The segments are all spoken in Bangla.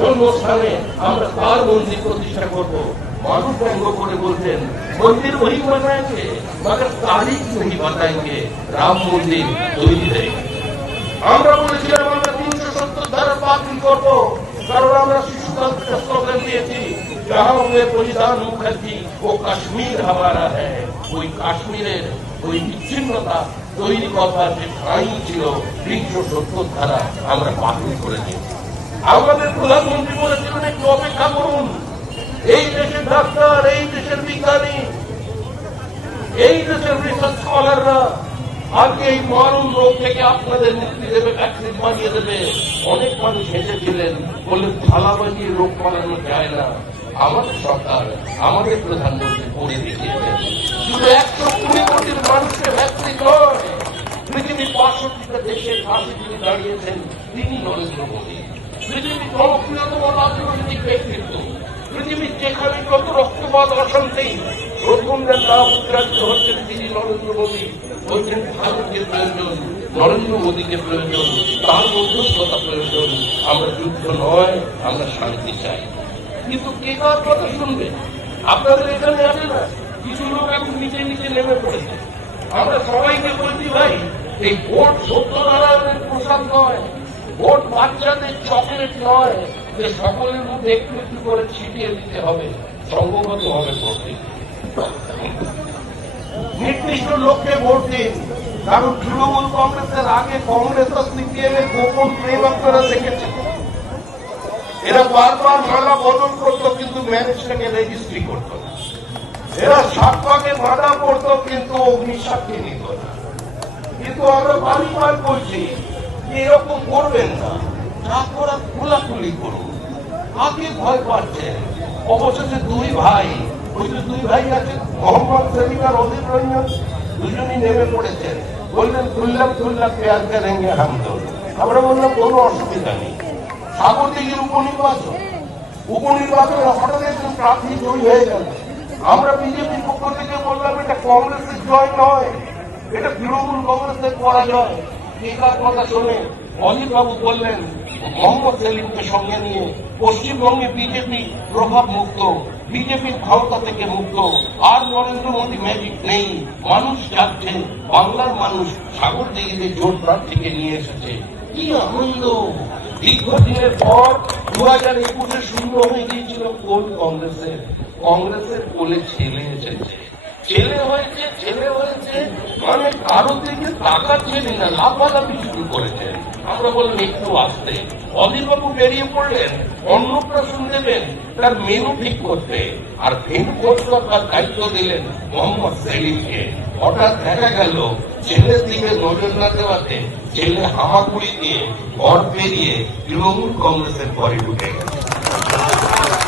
জন্মস্থানে আমরা তার মন্দির প্রতিষ্ঠা করব। মানুষ ব্যঙ্গ করে বলতেন মন্দির ওই বানায়কে মগর তারিখ নেই বাতায়েঙ্গে রাম মন্দির তৈরি হয়ে আমরা বলেছিলাম, আমরা তিনশো সত্তর ধারা বাতিল করব। কারণ আমরা শিশুকাল থেকে স্লোগান দিয়েছি যাহা হুয়ে পরিধান মুখার্জি, ও কাশ্মীর হামারা হ্যাঁ ওই কাশ্মীরের ওই বিচ্ছিন্নতা তৈরি করবার যে ছিল, তিনশো সত্তর ধারা আমরা পাখি করে দিয়েছি। আমাদের প্রধানমন্ত্রী বলেছিলেন একটু অপেক্ষা করুন। এই দেশের ডাক্তার, এই দেশের বিজ্ঞানী, এই দেশের রিসার্চ স্কলাররা আজকে এই মরণ রোগ থেকে আপনাদের মুক্তি দেবে ভ্যাকসিন বানিয়ে দেবে। অনেক মানুষ হেসেছিলেন, বললেন থালা বাজিয়ে রোগ করানো যায় না। আমাদের সরকার আমাদের প্রধানমন্ত্রী করে দেখিয়েছেন। শুধু একশো কুড়ি কোটির মানুষের ভ্যাকসিন নয়, পৃথিবীর বাষট্টিটা দেশের পাশে তিনি দাঁড়িয়েছেন তিনি নরেন্দ্র মোদী। পৃথিবীর জনপ্রিয়তম রাজনৈতিক ব্যক্তিত্ব পৃথিবীর যেখানে যত রক্তপাত অশান্তি, প্রথম যার নাম হচ্ছেন তিনি নরেন্দ্র মোদী বলছেন ভারতকে প্রয়োজন, নরেন্দ্র মোদীকে প্রয়োজন, তার মধ্যস্থতা প্রয়োজন। আমরা যুদ্ধ নয়, আমরা শান্তি চাই। কিন্তু কে কার কথা শুনবে? আপনাদের এখানে আছে না, কিছু লোক এখন নিচে নিচে নেমে পড়েছে। আমরা সবাইকে বলছি, ভাই, এই ভোট সত্য সত্যনারায়ণের প্রসাদ নয় ভোট বাচ্চাদের চকলেট নয়, যে সকলের মধ্যে একটু একটু করে ছিটিয়ে দিতে হবে সঙ্গগত হবে ভোট। নির্দিষ্ট লোককে ভোট দিন। কারণ তৃণমূল কংগ্রেসের আগে কংগ্রেস আর সিপিএম এর গোপন প্রেম আপনারা দেখেছেন এরা বারবার মালা বদল করতো, কিন্তু ম্যানেজটাকে রেজিস্ট্রি করতো না। এরা সাত পাকে মালা পড়তো কিন্তু অগ্নিসাক্ষী নিত না। কিন্তু আমরা বারবার বলছি এরকম করবেন না। যা করা খোলাখুলি করুন। আগে ভয় পাচ্ছেন। অবশেষে দুই ভাই, ওই যে দুই ভাই আছে, মোহাম্মদ সেলিম আর রঞ্জন, দুজনই নেমে পড়েছেন। বললেন, খুললাম খুললাম, পেয়ার করেঙ্গে হাম আমরা বললাম, কোনো অসুবিধা নেই। সাগরদিঘির উপনির্বাচন। উপনির্বাচনে হঠাৎ একজন প্রার্থী জয়ী হয়ে গেল। আমরা বিজেপির পক্ষ থেকে বললাম, এটা কংগ্রেসের জয় নয়। এটা তৃণমূল কংগ্রেসের পরাজয়। টিকার কথা শুনে অজিত বাবু বললেন, মোহাম্মদ সেলিমকে সঙ্গে নিয়ে পশ্চিমবঙ্গে বিজেপি প্রভাব মুক্ত বিজেপির ক্ষমতা থেকে মুক্ত, আর নরেন্দ্র মোদী ম্যাজিক নেই। মানুষ যাচ্ছে বাংলার মানুষ সাগর দিঘিতে জোট প্রার্থীকে নিয়ে এসেছে। কি আনন্দ! দীর্ঘদিনের পর দু হাজার একুশে শূন্য হয়ে গিয়েছিল কোন কংগ্রেসের? কংগ্রেসের কোলে ছেলে এসেছে। ছেলে হয়েছে ছেলে হয়েছে মানে কারও দিকে তাকাচ্ছেন না লাফালাফি শুরু করেছেন। আমরা বললাম, একটু আসতে। অধীরবাবু বেরিয়ে পড়লেন, অন্নপ্রাশন দেবেন, তার মেনু ঠিক করতে। আর ভেনু করতে তার দায়িত্ব দিলেন মোহাম্মদ সেলিমকে। হঠাৎ দেখা গেল ছেলের দিকে নজর না দেওয়াতে ছেলে হামাগুড়ি দিয়ে ঘর পেরিয়ে তৃণমূল কংগ্রেসের পরে ঢুকে গেল।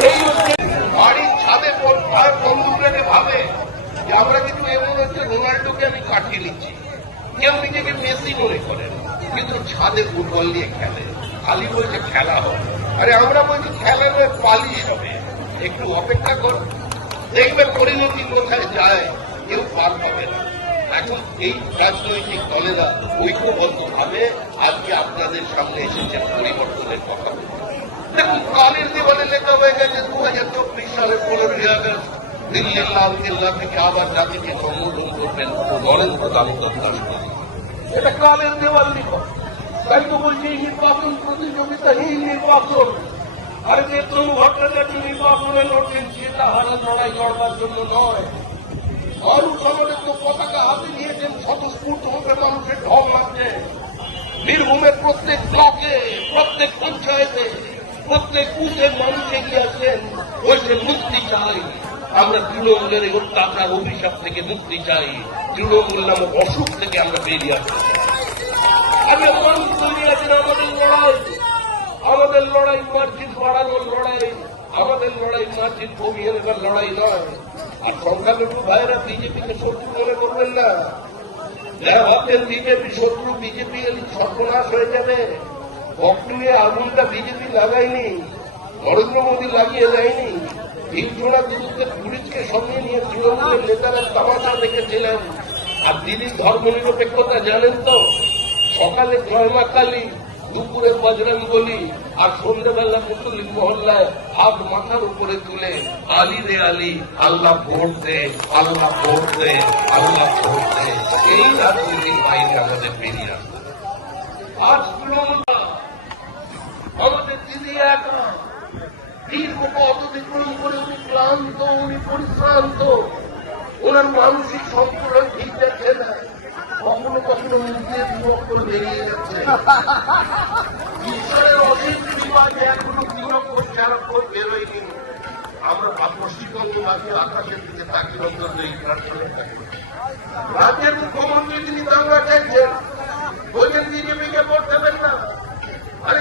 এই হচ্ছে বাড়ির ছাদে পর- ভয় বন্দুক রেখে ভাবে যে আমরা কিন্তু এমন হচ্ছে রোনাল্ডোকে আমি কাটিয়ে নিচ্ছি কেউ নিজেকে মেসি মনে করেন কিন্তু ছাদে ফুটবল নিয়ে খেলে। খালি বলছে খেলা হবে আরে আমরা বলছি খেলা নয়, পালিশ হবে। একটু অপেক্ষা কর। দেখবে পরিণতি কোথায় যায়, কেউ পার পাবে না। এখন এই রাজনৈতিক দলেরা ঐক্যবদ্ধ ভাবে আজকে আপনাদের সামনে এসেছে পরিবর্তনের কথা। দেখুন, কালের দেওয়ালে লেখা হয়ে গেছে দু হাজার চব্বিশ সালের পনেরোই আগস্ট। দিল্লির লাল কেল্লা থেকে আবার জাতিকে সম্বোধন করবেন নরেন্দ্র দামোদর মোদী। এটা কালের দেওয়াল লিখো তাই তো বলছি, এই নির্বাচন প্রতিযোগিতাহীন নির্বাচন। আর বেতন ভট্টাচার্য নির্বাচনে লড়ছেন সেটা হারার লড়াই লড়বার জন্য নয়। মানুষ আমাদের তো পতাকা হাতে নিয়েছেন, স্বতঃস্ফূর্ত ভাবে মানুষের ঢল লাগছে। বীরভূমের প্রত্যেক ব্লকে, প্রত্যেক পঞ্চায়েতে, প্রত্যেক বুথের মানুষ এগিয়ে আসেন বলছে, মুক্তি চাই। আমরা তৃণমূলের এই অত্যাচার অভিশাপ থেকে মুক্তি চাই। তৃণমূল নামক অসুখ থেকে আমরা বেরিয়ে আসতে চাই। আমাদের লড়াই? আমাদের লড়াই মার্জিন বাড়ানোর লড়াই। আমাদের লড়াই মার্জিন কমিয়ে নেবার লড়াই নয়। আর সংখ্যালঘু ভাইয়েরা বিজেপিকে শত্রু মনে করবেন না। ভাবছেন বিজেপি শত্রু, বিজেপি সর্বনাশ হয়ে যাবে। বকটুয়ে আগুনটা বিজেপি লাগায়নি, নরেন্দ্র মোদী লাগিয়ে দেয়নি। হিংসোড়া বিরুদ্ধে পুলিশকে সঙ্গে নিয়ে তৃণমূলের নেতারা তামাশা দেখেছিলেন। আর দিদির ধর্ম নিরপেক্ষতা জানেন তো? সকালে জয়মা দুপুরে বজরং বলি আর সন্ধ্যাবেলা মুসলিম মহল্লায় হাত মাথার উপরে তুলে আলী রে আলী, আল্লাহ ভোট দে, আল্লাহ ভোট দে, আল্লাহ ভোট দে। এই রাজনীতির বাইরে আমাদের বেরিয়ে আসবে। আজ তৃণমূল আমাদের দিদি একা দীর্ঘ পথ অতিক্রম ক্লান্ত, উনি ঠিক যাচ্ছে না কখনো কখনো মুখ দিয়ে বিমুখ বেরিয়ে যাচ্ছে। ঈশ্বরের অসীম বিবাদে এখনও আর বেরোয়নি। আমরা পশ্চিমবঙ্গ আকাশের দিকে তাকিয়ে অন্তত তিনি দাঙ্গা বলছেন বিজেপিকে ভোট দেবেন না। আরে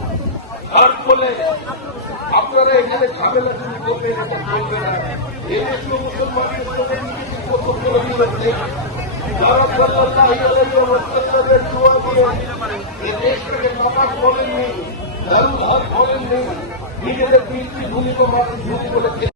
চালু ফলে আপনারা এখানে ঝামেলা শুরু করবেন এটা চলবে না। এই দেশে মুসলমানের নিজেদের তিনটি ভূমিকা মানুষ ভূমি বলে